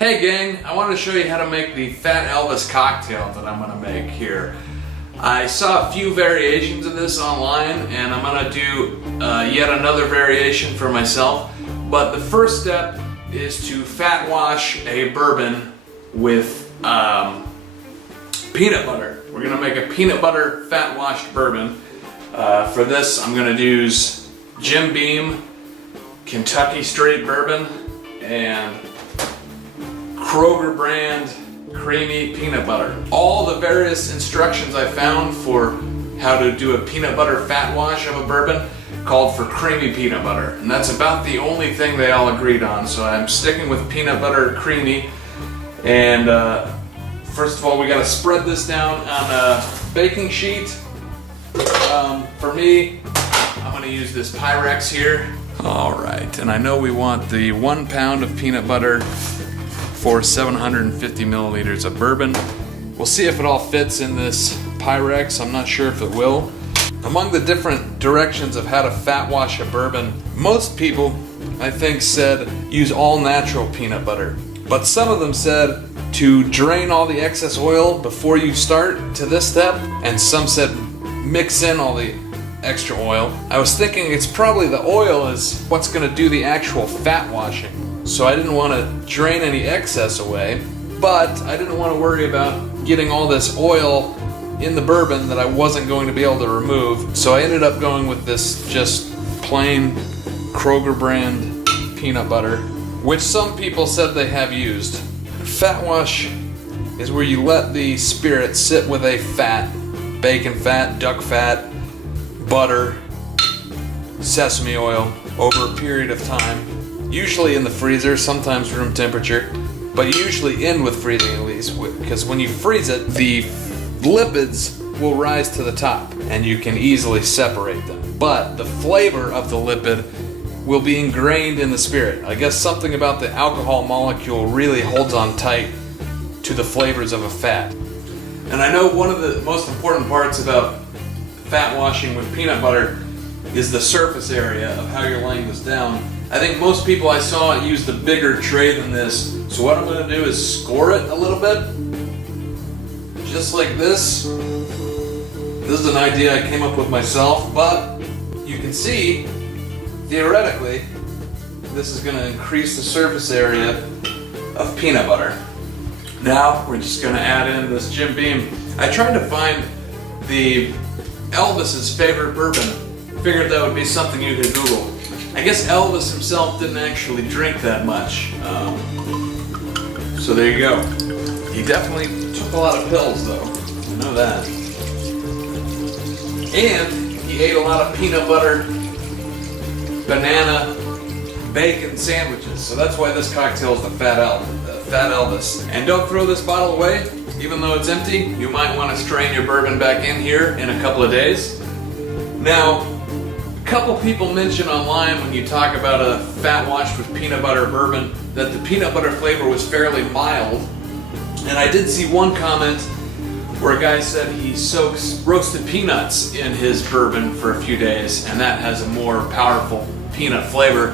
Hey gang, I wanted to show you how to make the Fat Elvis cocktail that I'm going to make here. I saw a few variations of this online and I'm going to do yet another variation for myself. But the first step is to fat wash a bourbon with peanut butter. We're going to make a peanut butter fat washed bourbon. For this I'm going to use Jim Beam, Kentucky Straight Bourbon, and Kroger brand creamy peanut butter. All the various instructions I found for how to do a peanut butter fat wash of a bourbon called for creamy peanut butter, and that's about the only thing they all agreed on, so I'm sticking with peanut butter creamy. And first of all, we got to spread this down on a baking sheet. For me, I'm going to use this Pyrex here. Alright, and I know we want the 1 pound of peanut butter for 750 milliliters of bourbon. We'll see if it all fits in this Pyrex. I'm not sure if it will. Among the different directions of how to fat wash a bourbon, most people, I think, said use all natural peanut butter. But some of them said to drain all the excess oil before you start to this step, and some said mix in all the extra oil. I was thinking it's probably the oil is what's going to do the actual fat washing. So I didn't want to drain any excess away, but I didn't want to worry about getting all this oil in the bourbon that I wasn't going to be able to remove. So I ended up going with this just plain Kroger brand peanut butter, which some people said they have used. Fat wash is where you let the spirit sit with a fat, bacon fat, duck fat, butter, sesame oil over a period of time. Usually in the freezer, sometimes room temperature, but usually in with freezing at least, because when you freeze it, the lipids will rise to the top and you can easily separate them. But the flavor of the lipid will be ingrained in the spirit. I guess something about the alcohol molecule really holds on tight to the flavors of a fat. And I know one of the most important parts about fat washing with peanut butter is the surface area of how you're laying this down. I think most people I saw use the bigger tray than this. So what I'm going to do is score it a little bit. Just like this. This is an idea I came up with myself, but you can see, theoretically, this is going to increase the surface area of peanut butter. Now we're just going to add in this Jim Beam. I tried to find the Elvis's favorite bourbon. Figured that would be something you could Google. I guess Elvis himself didn't actually drink that much. So there you go. He definitely took a lot of pills though. I know that. And he ate a lot of peanut butter, banana, bacon sandwiches. So that's why this cocktail is the Fat Elvis. And don't throw this bottle away. Even though it's empty, you might want to strain your bourbon back in here in a couple of days. Now, a couple people mention online when you talk about a fat washed with peanut butter bourbon that the peanut butter flavor was fairly mild. And I did see one comment where a guy said he soaks roasted peanuts in his bourbon for a few days, and that has a more powerful peanut flavor.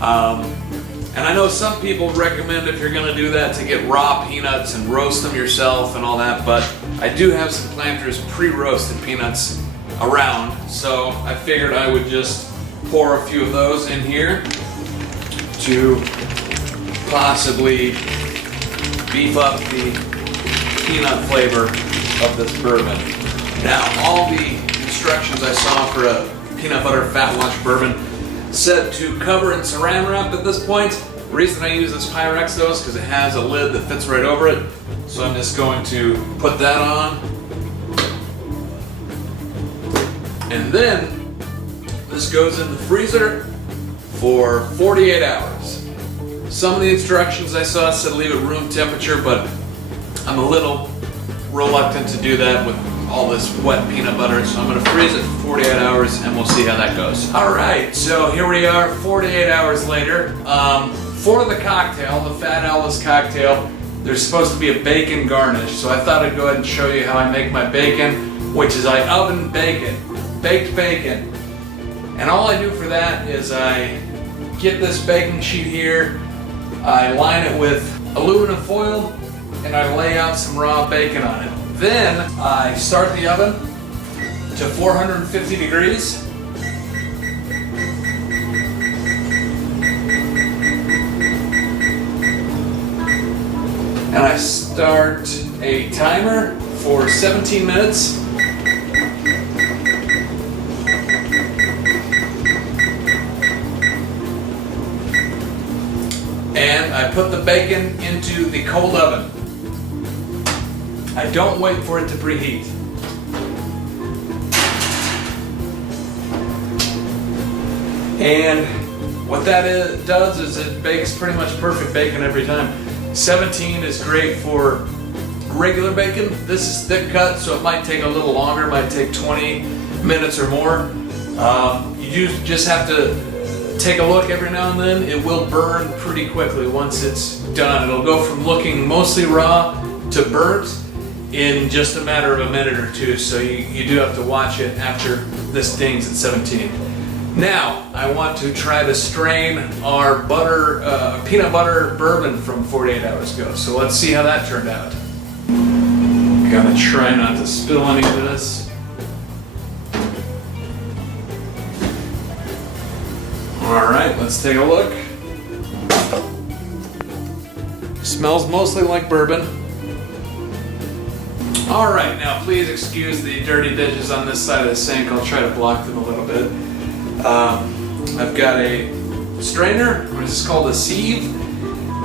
And I know some people recommend, if you're going to do that, to get raw peanuts and roast them yourself and all that, but I do have some Planters pre-roasted peanuts around, so I figured I would just pour a few of those in here to possibly beef up the peanut flavor of this bourbon. Now, all the instructions I saw for a peanut butter fat wash bourbon said to cover in saran wrap at this point. The reason I use this Pyrex though is because it has a lid that fits right over it. So I'm just going to put that on. And then this goes in the freezer for 48 hours. Some of the instructions I saw said leave it room temperature, but I'm a little reluctant to do that with all this wet peanut butter, so I'm going to freeze it for 48 hours and we'll see how that goes. Alright, so here we are 48 hours later. For the cocktail, the Fat Elvis cocktail, there's supposed to be a bacon garnish, so I thought I'd go ahead and show you how I make my bacon, which is I oven bake it, baked bacon. And all I do for that is I get this baking sheet here, I line it with aluminum foil, and I lay out some raw bacon on it. Then I start the oven to 450 degrees. And I start a timer for 17 minutes. And I put the bacon into the cold oven. I don't wait for it to preheat. And what that does is it bakes pretty much perfect bacon every time. 17 is great for regular bacon. This is thick cut, so it might take a little longer, might take 20 minutes or more. You just have to take a look every now and then. It will burn pretty quickly once it's done. It'll go from looking mostly raw to burnt in just a matter of a minute or two, so you do have to watch it after this dings at 17. Now, I want to try to strain our peanut butter bourbon from 48 hours ago. So let's see how that turned out. Gotta try not to spill any of this. All right, let's take a look. Smells mostly like bourbon. All right, now please excuse the dirty dishes on this side of the sink. I'll try to block them a little bit. I've got a strainer, or is this called a sieve,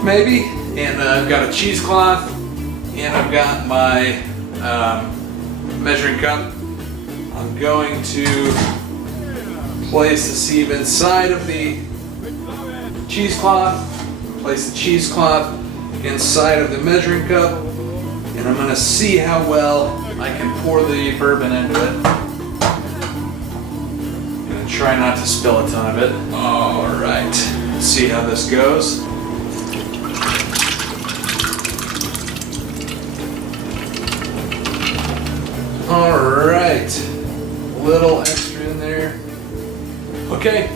maybe? And I've got a cheesecloth, and I've got my measuring cup. I'm going to place the sieve inside of the cheesecloth, place the cheesecloth inside of the measuring cup, and I'm going to see how well I can pour the bourbon into it. Try not to spill a ton of it. All right, let's see how this goes. All right, a little extra in there. Okay,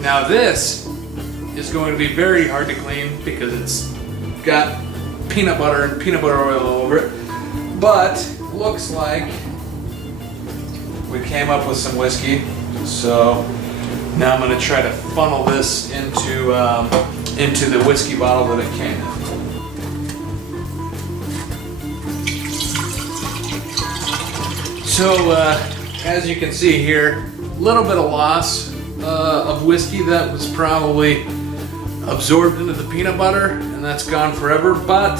now this is going to be very hard to clean because it's got peanut butter and peanut butter oil all over it, but looks like we came up with some whiskey. So now I'm going to try to funnel this into the whiskey bottle that it came in. So as you can see here, a little bit of loss of whiskey that was probably absorbed into the peanut butter, and that's gone forever, but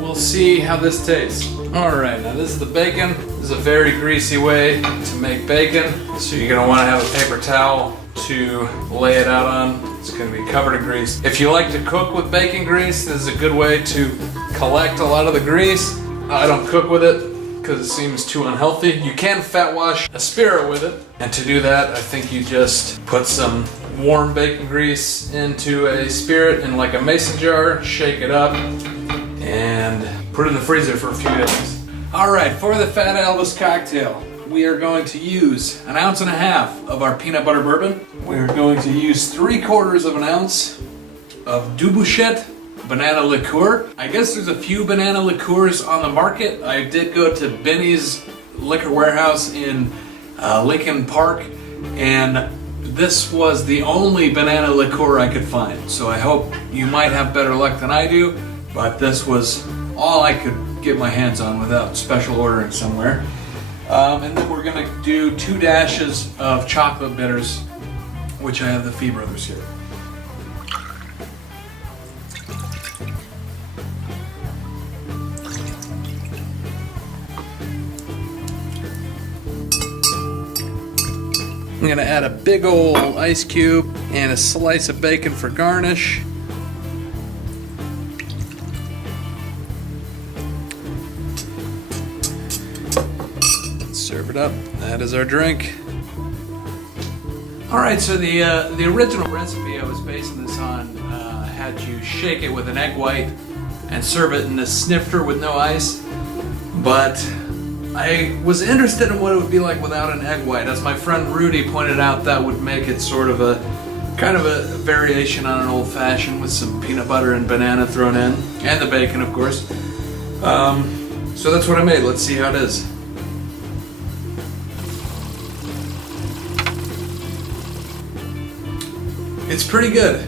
we'll see how this tastes. Alright, now this is the bacon. This is a very greasy way to make bacon, so you're going to want to have a paper towel to lay it out on. It's going to be covered in grease. If you like to cook with bacon grease, this is a good way to collect a lot of the grease. I don't cook with it because it seems too unhealthy. You can fat wash a spirit with it, and to do that I think you just put some warm bacon grease into a spirit in like a mason jar, shake it up, and put it in the freezer for a few days. Alright, for the Fat Elvis cocktail, we are going to use 1.5 ounces of our peanut butter bourbon. We are going to use 3/4 of an ounce of Dubuchet banana liqueur. I guess there's a few banana liqueurs on the market. I did go to Benny's Liquor Warehouse in Lincoln Park, and this was the only banana liqueur I could find. So I hope you might have better luck than I do, but this was all I could get my hands on without special ordering somewhere. And then we're gonna do 2 dashes of chocolate bitters, which I have the Fee Brothers here. I'm gonna add a big old ice cube and a slice of bacon for garnish. Serve it up. That is our drink. All right, so the original recipe I was basing this on had you shake it with an egg white and serve it in a snifter with no ice, but I was interested in what it would be like without an egg white. As my friend Rudy pointed out, that would make it sort of a Kind of a variation on an old fashioned with some peanut butter and banana thrown in, and the bacon, of course. So that's what I made. Let's see how it is. It's pretty good,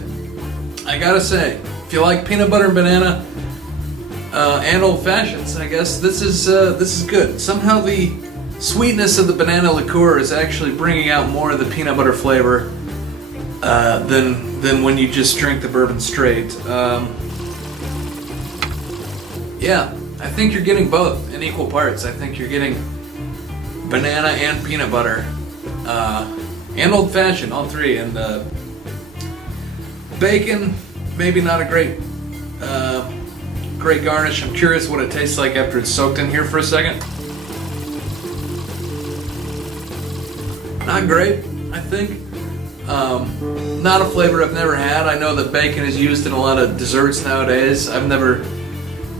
I gotta say. If you like peanut butter and banana and old fashions, I guess this is good. Somehow the sweetness of the banana liqueur is actually bringing out more of the peanut butter flavor than when you just drink the bourbon straight. Yeah, I think you're getting both in equal parts. I think you're getting banana and peanut butter and old fashioned, all three, and bacon. Maybe not a great garnish. I'm curious what it tastes like after it's soaked in here for a second. Not great, I think. Not a flavor I've never had. I know that bacon is used in a lot of desserts nowadays. I've never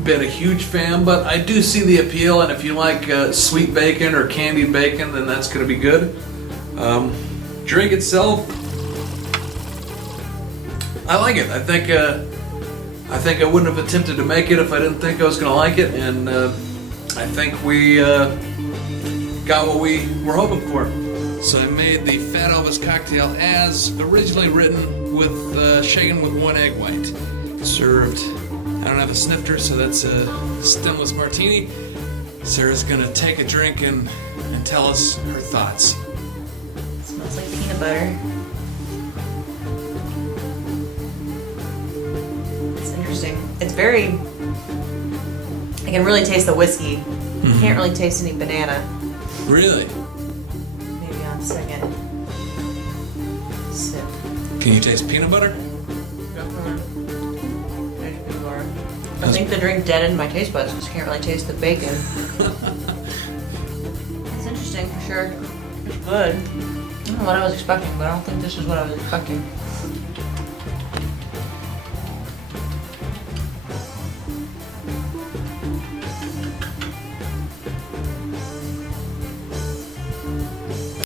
been a huge fan, but I do see the appeal, and if you like sweet bacon or candied bacon, then that's going to be good. Drink itself, I like it. I think I wouldn't have attempted to make it if I didn't think I was going to like it, and I think we got what we were hoping for. So I made the Fat Elvis cocktail as originally written, with shaken with 1 egg white. Served. I don't have a snifter, so that's a stemless martini. Sarah's gonna take a drink and tell us her thoughts. It smells like peanut butter. It's interesting. It's very, I can really taste the whiskey. Can't really taste any banana. Really? Maybe on second sip. Can you taste peanut butter? I think the drink deadened my taste buds because I can't really taste the bacon. It's interesting for sure. It's good. I don't know what I was expecting, but I don't think this is what I was expecting.